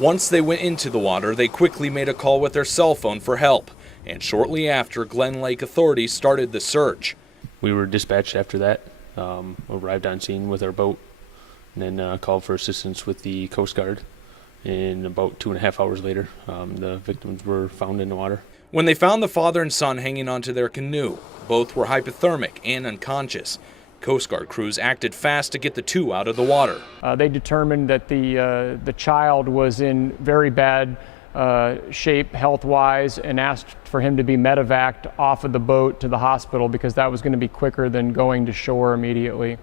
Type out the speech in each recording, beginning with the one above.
Once they went into the water, they quickly made a call with their cell phone for help, and shortly after, Glen Lake authorities started the search. We were dispatched after that, arrived on scene with our boat, and then called for assistance with the Coast Guard. And about 2.5 hours later, the victims were found in the water. When they found the father and son hanging onto their canoe, both were hypothermic and unconscious. Coast Guard crews acted fast to get the two out of the water. They determined that the child was in very bad shape health-wise and asked for him to be medevaced off of the boat to the hospital because that was going to be quicker than going to shore immediately.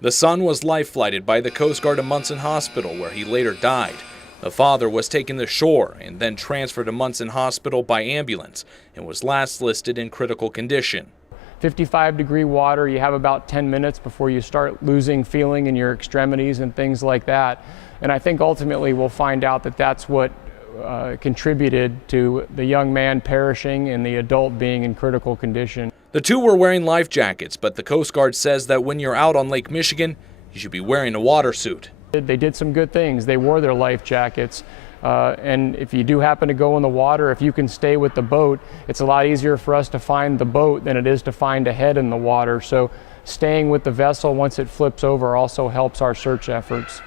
The son was life-flighted by the Coast Guard to Munson Hospital, where he later died. The father was taken to shore and then transferred to Munson Hospital by ambulance and was last listed in critical condition. 55-degree water, you have about 10 minutes before you start losing feeling in your extremities and things like that. And I think ultimately we'll find out that that's what contributed to the young man perishing and the adult being in critical condition. The two were wearing life jackets, but the Coast Guard says that when you're out on Lake Michigan, you should be wearing a water suit. They did some good things. They wore their life jackets. And if you do happen to go in the water, if you can stay with the boat, it's a lot easier for us to find the boat than it is to find a head in the water. So staying with the vessel once it flips over also helps our search efforts.